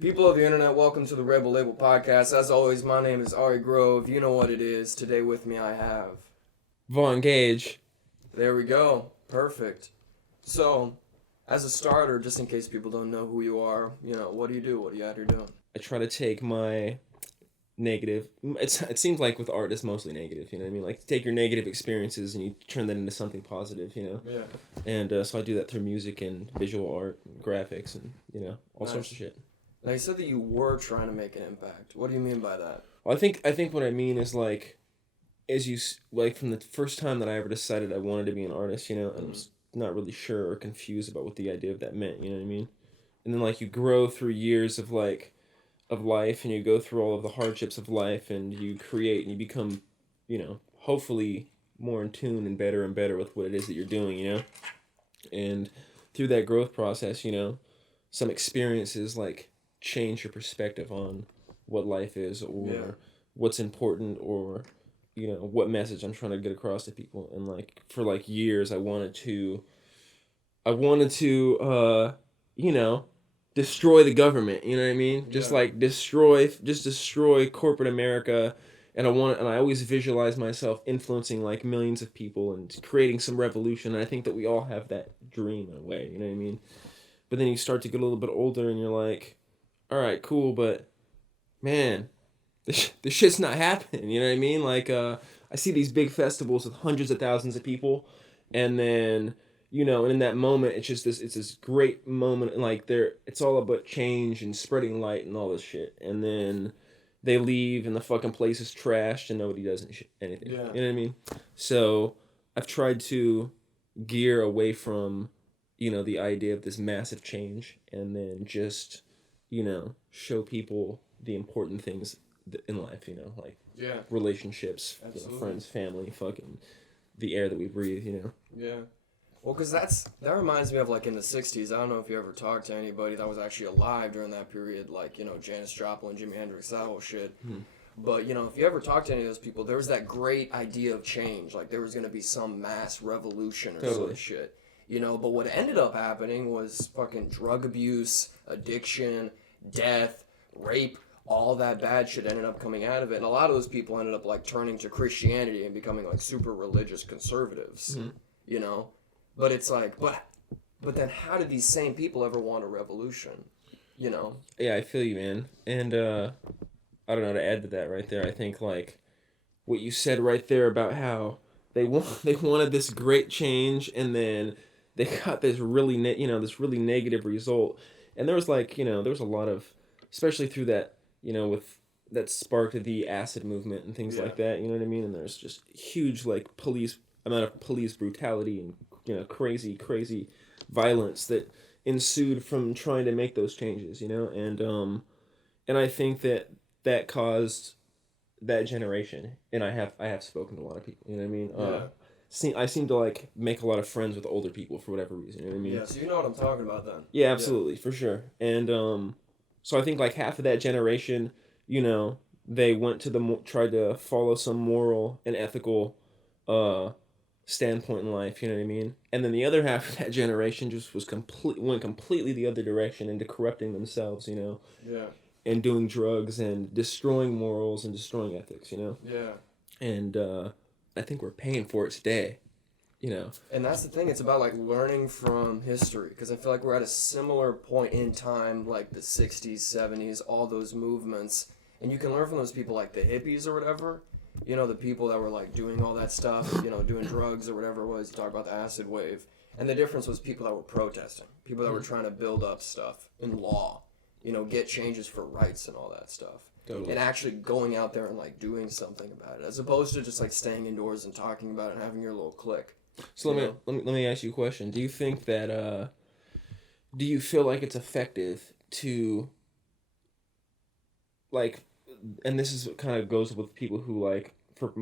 People of the internet, welcome to the R.E.B.E.L podcast. As always, my name is R.E.B.E.L. You know what it is. Today with me I have... Von Gage. There we go. Perfect. So, as a starter, just in case people don't know who you are, what do you do? What are you out here doing? I try to take my negative. It seems like with art, it's mostly negative. You know what I mean? Like take your negative experiences and you turn that into something positive. Yeah. And so I do that through music and visual art, and graphics, and all sorts of shit. Now, you said that you were trying to make an impact. What do you mean by that? Well, I think what I mean is like, like from the first time that I ever decided I wanted to be an artist, I was not really sure or confused about what the idea of that meant. You know what I mean? And then like you grow through years of life, and you go through all of the hardships of life, and you create and you become, hopefully more in tune and better with what it is that you're doing. And through that growth process, some experiences like change your perspective on what life is, or what's important, or what message I'm trying to get across to people. And like for like years I wanted to destroy the government. You know what I mean? Just like destroy corporate America. And I always visualize myself influencing like millions of people and creating some revolution. And I think that we all have that dream in a way. You know what I mean? But then you start to get a little bit older, and you're like, all right, cool, but man, this shit's not happening. You know what I mean? Like, I see these big festivals with hundreds of thousands of people, and then and in that moment, it's this great moment, and like it's all about change and spreading light and all this shit, and then they leave, and the fucking place is trashed, and nobody does anything. Yeah. You know what I mean? So I've tried to gear away from the idea of this massive change, and then just show people the important things in life, like relationships, friends, family, fucking the air that we breathe. Yeah. Well, because that reminds me of like in the 60s. I don't know if you ever talked to anybody that was actually alive during that period, like, Janis Joplin, Jimi Hendrix, that whole shit. But, if you ever talk to any of those people, there was that great idea of change. Like, there was going to be some mass revolution or some shit. But what ended up happening was fucking drug abuse, addiction, death, rape, all that bad shit ended up coming out of it. And a lot of those people ended up, like, turning to Christianity and becoming, like, super religious conservatives, But it's like, but then how did these same people ever want a revolution, Yeah, I feel you, man. And, I don't know, to add to that right there, I think, like, what you said right there about how they wanted this great change, and then they got this really this really negative result. And there was like there was a lot of, especially through that with that sparked the acid movement and things like that. You know what I mean? And there's just huge like amount of police brutality and crazy violence that ensued from trying to make those changes. And I think that caused that generation, and I have spoken to a lot of people. You know what I mean? I seem to like make a lot of friends with older people for whatever reason. You know what I mean? Yeah, so you know what I'm talking about then. Yeah, absolutely, for sure. And so I think like half of that generation, they went to tried to follow some moral and ethical uh standpoint in life. You know what I mean? And then the other half of that generation just went completely the other direction into corrupting themselves. Yeah. And doing drugs and destroying morals and destroying ethics. Yeah. And I think we're paying for it today. And that's the thing. It's about like learning from history, because I feel like we're at a similar point in time, like the 60s, 70s, all those movements, and you can learn from those people, like the hippies or whatever. The people that were like doing all that stuff, doing drugs or whatever it was. You talk about the acid wave, and the difference was people that were protesting, people that were trying to build up stuff in law, get changes for rights and all that stuff. Totally. And actually going out there and like doing something about it, as opposed to just like staying indoors and talking about it and having your little clique. So let me ask you a question. Do you think that do you feel like it's effective to like, and this is kind of goes with people who like for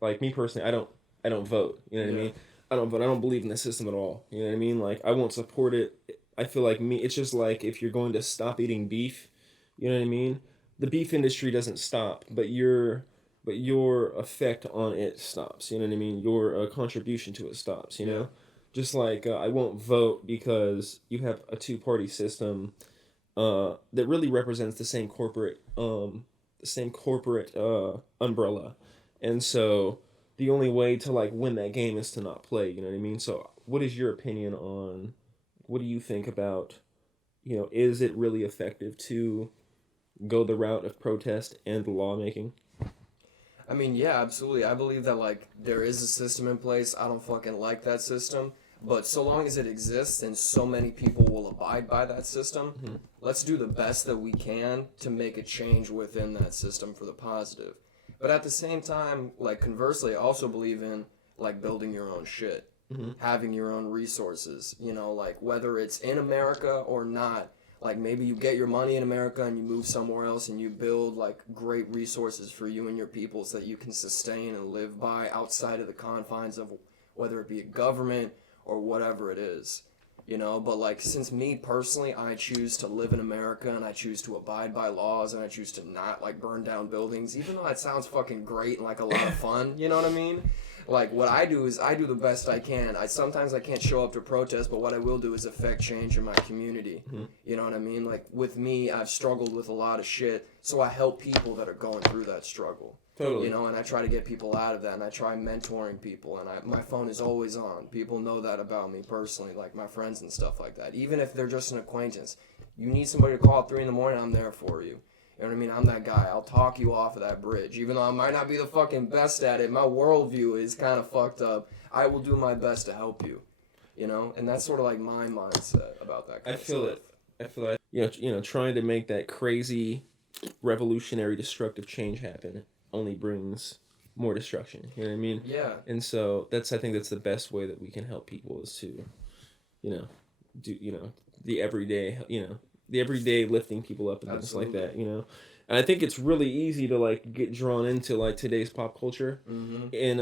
like me personally, I don't vote. You know what I mean? I don't vote. I don't believe in the system at all. You know what I mean? Like I won't support it. I feel like it's just like if you're going to stop eating beef, you know what I mean? The beef industry doesn't stop, but your effect on it stops. You know what I mean? Your contribution to it stops. Just like I won't vote because you have a two-party system that really represents the same corporate umbrella, and so the only way to like win that game is to not play. You know what I mean? So, what is your opinion on? What do you think about? Is it really effective to go the route of protest and lawmaking? I mean, yeah, absolutely. I believe that like there is a system in place. I don't fucking like that system, but so long as it exists and so many people will abide by that system, Mm-hmm. let's do the best that we can to make a change within that system for the positive. But at the same time, like conversely, I also believe in like building your own shit, Mm-hmm. having your own resources, like whether it's in America or not. Like maybe you get your money in America and you move somewhere else and you build like great resources for you and your people so that you can sustain and live by outside of the confines of whether it be a government or whatever it is. But like since me personally, I choose to live in America and I choose to abide by laws and I choose to not like burn down buildings, even though that sounds fucking great and like a lot of fun, you know what I mean? Like what I do is I do the best I can. Sometimes I can't show up to protest, but what I will do is affect change in my community. Mm-hmm. You know what I mean? Like with me, I've struggled with a lot of shit, so I help people that are going through that struggle. Totally. And I try to get people out of that, and I try mentoring people, and my phone is always on. People know that about me personally, like my friends and stuff like that. Even if they're just an acquaintance, you need somebody to call at 3 in the morning, I'm there for you. You know what I mean? I'm that guy. I'll talk you off of that bridge. Even though I might not be the fucking best at it, my worldview is kind of fucked up. I will do my best to help you. And that's sort of like my mindset about that kind of stuff. I feel like trying to make that crazy, revolutionary, destructive change happen only brings more destruction. You know what I mean? Yeah. And so I think that's the best way that we can help people is to, do the everyday lifting people up and things like that. And I think it's really easy to like get drawn into like today's pop culture, and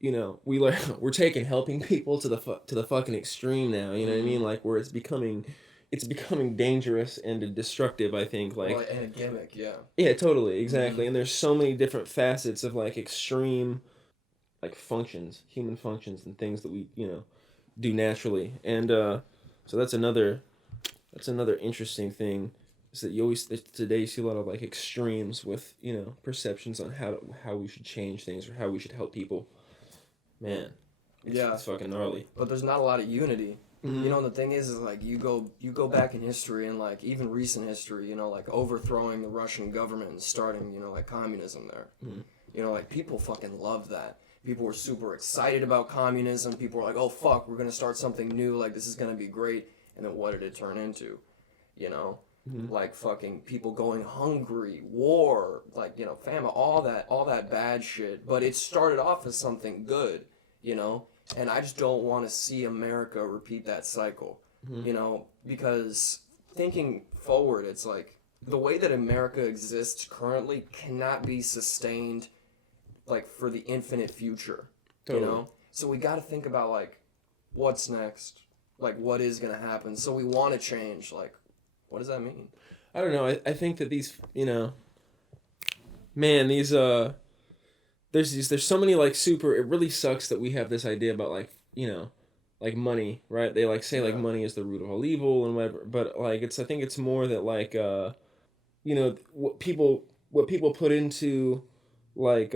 we're taking helping people to the fucking extreme now. You know what I mean? Like where it's becoming dangerous and destructive. I think And a gimmick, yeah. Yeah, totally, exactly. And there's so many different facets of like extreme, like human functions, and things that we do naturally. And so that's another interesting thing, is that today you see a lot of like extremes with perceptions on how we should change things or how we should help people. Man, it's fucking gnarly. But there's not a lot of unity. Mm-hmm. The thing is like you go back in history and like even recent history, like overthrowing the Russian government and starting, like communism there. Mm-hmm. Like people fucking love that. People were super excited about communism. People were like, oh fuck, we're gonna start something new. Like this is gonna be great. And then what did it turn into? Mm-hmm. Like fucking people going hungry, war, like famine, all that bad shit. But it started off as something good, and I just don't want to see America repeat that cycle, because thinking forward, it's like the way that America exists currently cannot be sustained, like for the infinite future, Totally. So we got to think about like what's next, like what is gonna happen. So we want to change, like what does that mean? I don't know. I think that these man, these there's so many like super. It really sucks that we have this idea about like like money, right? They like say like money is the root of all evil and whatever, but like I think it's more that like what people put into like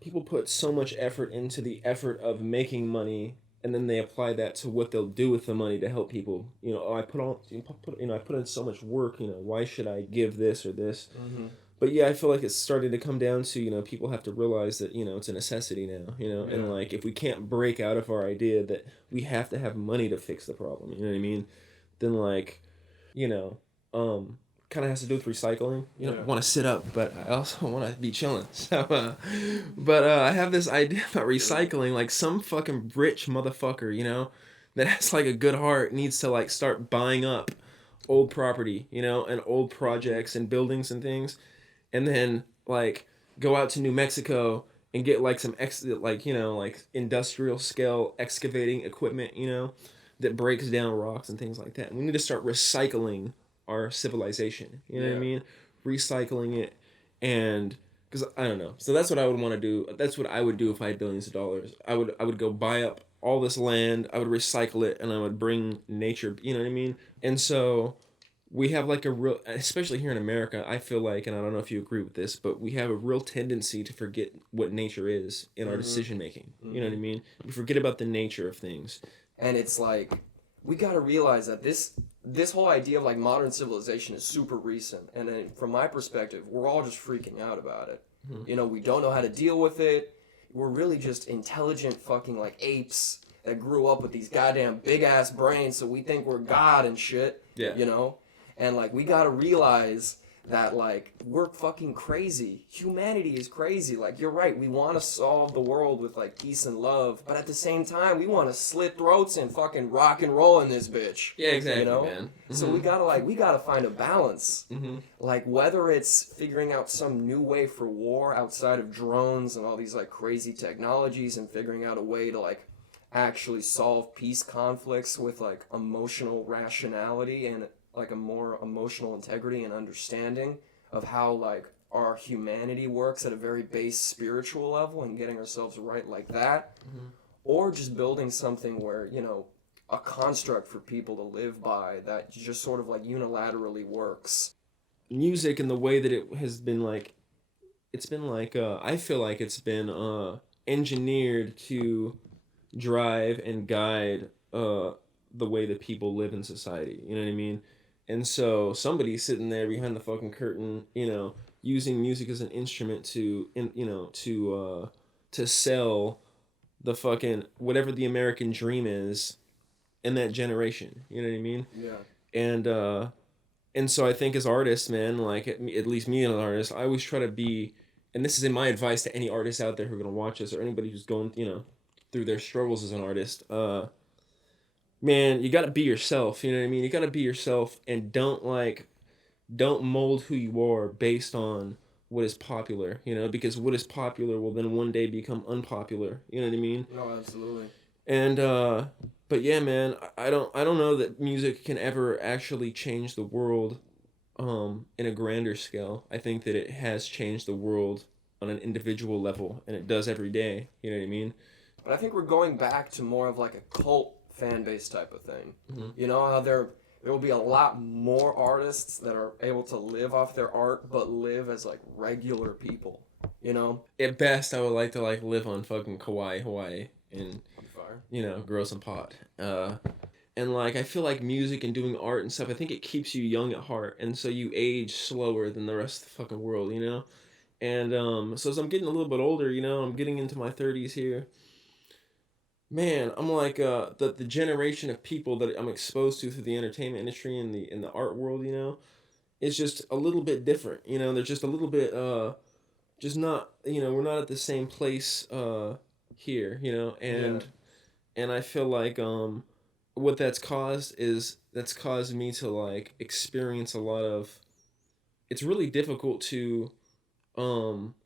people put so much effort into the effort of making money, and then they apply that to what they'll do with the money to help people. I put in so much work. Why should I give this or this? Mm-hmm. But yeah, I feel like it's starting to come down to people have to realize that it's a necessity now. And like if we can't break out of our idea that we have to have money to fix the problem, you know what I mean? Then like, kind of has to do with recycling. I want to sit up, but I also want to be chilling. So, but I have this idea about recycling. Like some fucking rich motherfucker, that has like a good heart needs to like start buying up old property, and old projects and buildings and things, and then like go out to New Mexico and get like some like industrial scale excavating equipment, that breaks down rocks and things like that. We need to start recycling our civilization. You know what I mean? Recycling it, and because I don't know. So that's what I would want to do. That's what I would do if I had billions of dollars. I would go buy up all this land. I would recycle it, and I would bring nature. You know what I mean? And so we have like a real, especially here in America, I feel like, and I don't know if you agree with this, but we have a real tendency to forget what nature is in our decision making. You know what I mean? We forget about the nature of things. And it's like, we got to realize that this whole idea of like modern civilization is super recent. And then from my perspective, we're all just freaking out about it. You know, we don't know how to deal with it. We're really just intelligent fucking like apes that grew up with these goddamn big ass brains, so we think we're God and shit. Yeah. You know? And like, we gotta realize that like, we're fucking crazy. Humanity is crazy. Like, you're right, we wanna solve the world with like peace and love, but at the same time, we wanna slit throats and fucking rock and roll in this bitch. Yeah, exactly, you know? man. So we gotta find a balance. Like, whether it's figuring out some new way for war outside of drones and all these like crazy technologies, and figuring out a way to like actually solve peace conflicts with like emotional rationality and like a more emotional integrity and understanding of how like our humanity works at a very base spiritual level, and getting ourselves right like that, or just building something where, you know, a construct for people to live by that just sort of like unilaterally works. Music and the way that it has been like, it's been like, I feel like it's been engineered to drive and guide the way that people live in society. You know what I mean? And so somebody's sitting there behind the fucking curtain, you know, using music as an instrument to, you know, to sell the fucking whatever the American dream is in that generation. You know what I mean? Yeah. And so I think as artists, man, like at least me as an artist, I always try to be, and this is in my advice to any artists out there who are gonna watch this, or anybody who's going, you know, through their struggles as an artist. Man, you gotta be yourself. You know what I mean? You gotta be yourself, and don't mold who you are based on what is popular. You know, because what is popular will then one day become unpopular. You know what I mean? No, absolutely. And but yeah, man, I don't know that music can ever actually change the world in a grander scale. I think that it has changed the world on an individual level, and it does every day. You know what I mean? But I think we're going back to more of like a cult fan base type of thing. You know how there will be a lot more artists that are able to live off their art, but live as like regular people. You know? At best, I would like to like live on fucking Kauai, Hawaii, and you know, grow some pot. And like, I feel like music and doing art and stuff, I think it keeps you young at heart, and so you age slower than the rest of the fucking world, you know? And so as I'm getting a little bit older, you know, I'm getting into my 30s here, man, I'm like, the generation of people that I'm exposed to through the entertainment industry and the art world, you know, is just a little bit different, you know? They're just a little bit, just not, you know, we're not at the same place, here, you know? And I feel like what that's caused me to like experience a lot of, it's really difficult to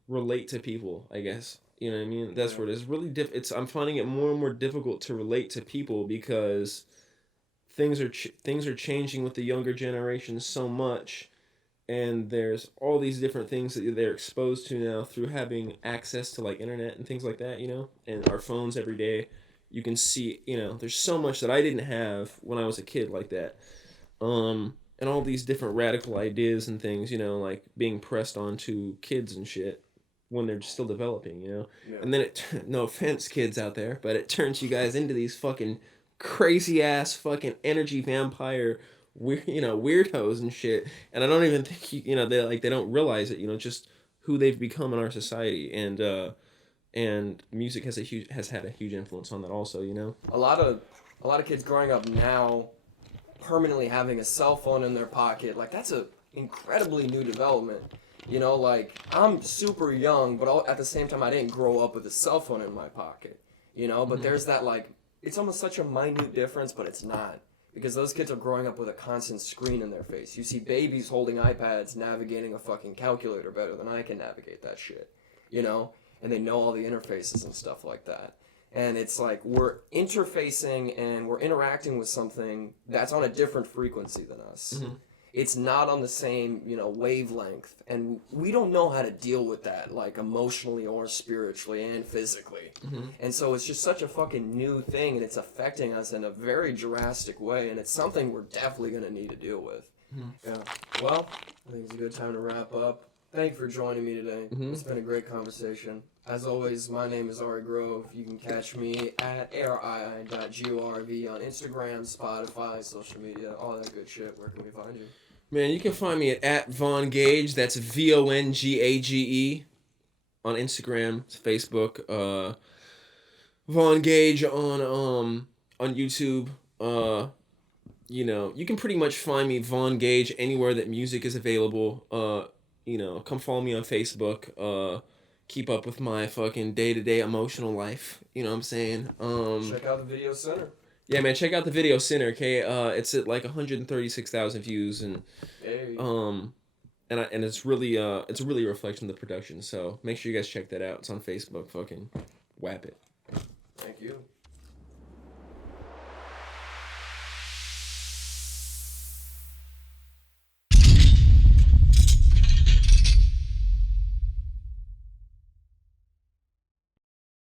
relate to people, I guess. You know what I mean? That's where it is really I'm finding it more and more difficult to relate to people, because things are changing with the younger generation so much, and there's all these different things that they're exposed to now through having access to like internet and things like that, you know, and our phones every day. You can see, you know, there's so much that I didn't have when I was a kid like that. And all these different radical ideas and things, you know, like being pressed onto kids and shit when they're still developing, you know. And then no offense, kids out there, but it turns you guys into these fucking crazy ass fucking energy vampire weirdos and shit. And I don't even think you know, they don't realize it, you know, just who they've become in our society. And music has had a huge influence on that also, you know. A lot of kids growing up now permanently having a cell phone in their pocket, like, that's a incredibly new development. You know, like, I'm super young, but at the same time, I didn't grow up with a cell phone in my pocket. You know, but there's that, like, it's almost such a minute difference, but it's not. Because those kids are growing up with a constant screen in their face. You see babies holding iPads navigating a fucking calculator better than I can navigate that shit. You know? And they know all the interfaces and stuff like that. And it's like, we're interfacing and we're interacting with something that's on a different frequency than us. It's not on the same, you know, wavelength. And we don't know how to deal with that, like, emotionally or spiritually and physically. And so it's just such a fucking new thing, and it's affecting us in a very drastic way, and it's something we're definitely going to need to deal with. Yeah. Well, I think it's a good time to wrap up. Thank you for joining me today. It's been a great conversation. As always, my name is R.E.B.E.L. You can catch me at Arii.Grove on Instagram, Spotify, social media, all that good shit. Where can we find you? Man, you can find me at Von Gage. That's VONGAGE on Instagram, Facebook. Von Gage on YouTube. You can pretty much find me Von Gage anywhere that music is available. Come follow me on Facebook. Keep up with my fucking day-to-day emotional life. You know what I'm saying? Check out the video center. Yeah, man, check out the video center, okay? It's at like 136,000 views and Hey. and it's really a reflection of the production. So make sure you guys check that out. It's on Facebook. Fucking whap it. Thank you.